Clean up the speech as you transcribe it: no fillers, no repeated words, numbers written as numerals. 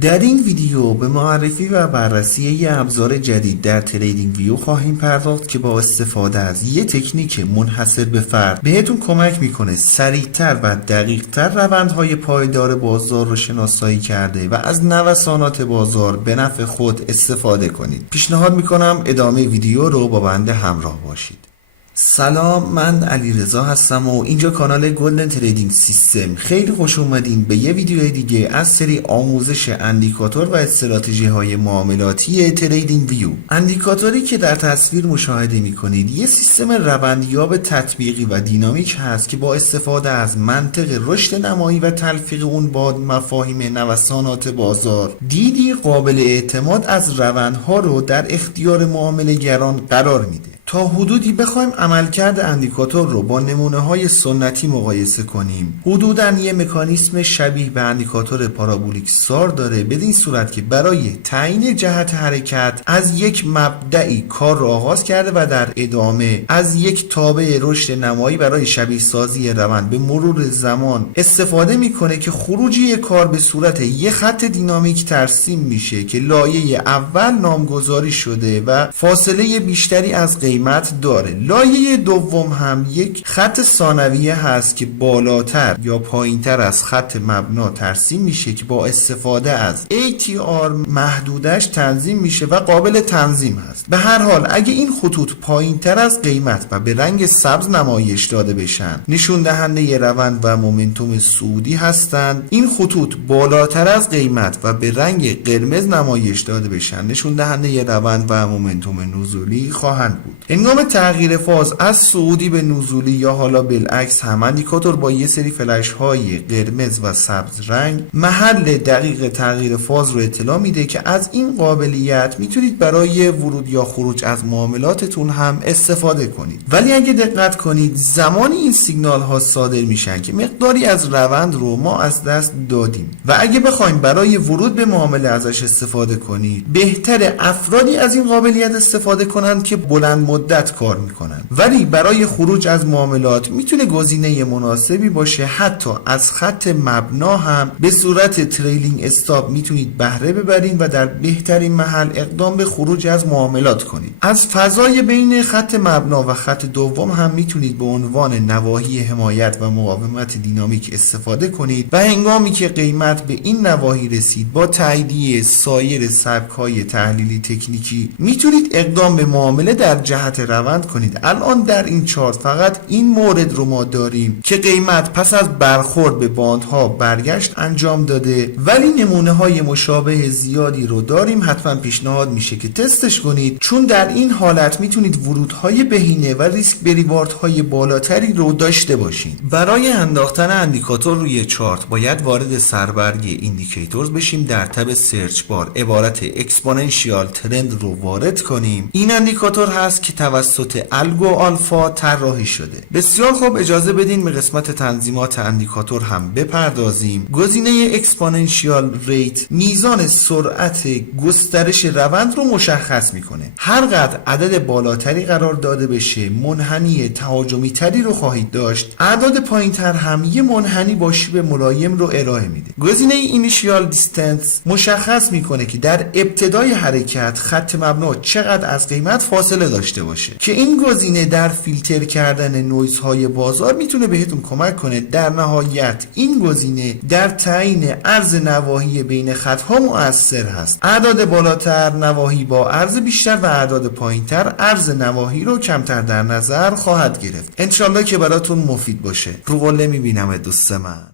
در این ویدیو به معرفی و بررسی یه ابزار جدید در تریدینگ ویو خواهیم پرداخت که با استفاده از یه تکنیک منحصر به فرد بهتون کمک میکنه سریعتر و دقیقتر روندهای پایدار بازار رو شناسایی کرده و از نوسانات بازار به نفع خود استفاده کنید. پیشنهاد میکنم ادامه ویدیو رو با بنده همراه باشید. سلام، من علیرضا هستم و اینجا کانال گلدن تریدینگ سیستم. خیلی خوش اومدین به یه ویدیو دیگه از سری آموزش اندیکاتور و استراتژی های معاملاتی تریدینگ ویو. اندیکاتوری که در تصویر مشاهده میکنید یه سیستم روندیاب تطبیقی و دینامیک هست که با استفاده از منطق رشد نمایی و تلفیق اون با مفاهیم نوسانات بازار دیدی قابل اعتماد از روندها رو در اختیار معامله‌گران قرار میده. تا حدودی بخوایم عملکرد اندیکاتور رو با نمونه‌های سنتی مقایسه کنیم، حدوداً یه مکانیسم شبیه به اندیکاتور پارابولیک سار داره، بدین صورت که برای تعیین جهت حرکت از یک مبدئی کار رو آغاز کرده و در ادامه از یک تابع رشد نمایی برای شبیه سازی روند به مرور زمان استفاده میکنه که خروجی کار به صورت یه خط دینامیک ترسیم میشه که لایه اول نامگذاری شده و فاصله بیشتری از قیمت داره. لایه دوم هم یک خط ثانویه هست که بالاتر یا پایینتر از خط مبنا ترسیم میشه که با استفاده از ATR محدودش تنظیم میشه و قابل تنظیم هست. به هر حال اگه این خطوط پایینتر از قیمت و به رنگ سبز نمایش داده بشن، نشون دهنده روند و مومنتوم صعودی هستند. این خطوط بالاتر از قیمت و به رنگ قرمز نمایش داده بشن، نشون دهنده روند و مومنتوم نزولی خواهند بود. هنگام تغییر فاز از صعودی به نزولی یا حالا بالعکس هم اندیکاتور با یه سری فلش های قرمز و سبز رنگ محل دقیق تغییر فاز رو اطلاع میده که از این قابلیت میتونید برای ورود یا خروج از معاملاتتون هم استفاده کنید. ولی اگه دقت کنید زمانی این سیگنال ها صادر میشن که مقداری از روند رو ما از دست دادیم و اگه بخوایم برای ورود به معامله ازش استفاده کنید، بهتره افرادی از این قابلیت استفاده کنند که بلند مدت کار میکنن. ولی برای خروج از معاملات میتونه گزینه مناسبی باشه. حتی از خط مبنا هم به صورت تریلینگ استاپ میتونید بهره ببرین و در بهترین محل اقدام به خروج از معاملات کنید. از فضای بین خط مبنا و خط دوم هم میتونید به عنوان نواحی حمایت و مقاومت دینامیک استفاده کنید و هنگامی که قیمت به این نواحی رسید با تاییدیه سایر سبک‌های تحلیلی تکنیکی میتونید اقدام به معامله در جهت روند کنید. الان در این چارت فقط این مورد رو ما داریم که قیمت پس از برخورد به باندها برگشت انجام داده، ولی نمونه های مشابه زیادی رو داریم. حتما پیشنهاد میشه که تستش کنید، چون در این حالت میتونید ورودهای بهینه و ریسک بریواردهای بالاتری رو داشته باشید. برای انداختن اندیکاتور روی چارت باید وارد سربرگ ایندیکیتورز بشیم. در تب سرچ بار عبارت اکسپوننشیال ترند رو وارد کنیم. این اندیکاتور هست که توسط الگو آلفا طراحی شده. بسیار خوب، اجازه بدین به قسمت تنظیمات اندیکاتور هم بپردازیم. گزینه اکسپوننشیال ریت میزان سرعت گسترش روند رو مشخص میکنه. هر قدر عدد بالاتری قرار داده بشه منحنی تهاجمی تری رو خواهید داشت. اعداد پایینتر هم یه منحنی با شیب ملایم رو ارائه میده. گزینه اینیشیال دیستنس مشخص میکنه که در ابتدای حرکت خط مبنا چقدر از قیمت فاصله داشته باشه که این گزینه در فیلتر کردن نویزهای بازار میتونه بهتون کمک کنه. در نهایت این گزینه در تعیین عرض نواحی بین خطها مؤثر هست. اعداد بالاتر نواحی با عرض بیشتر و اعداد پایینتر عرض نواحی رو کمتر در نظر خواهد گرفت. انشالله که براتون مفید باشه. رو قله میبینم دوست من.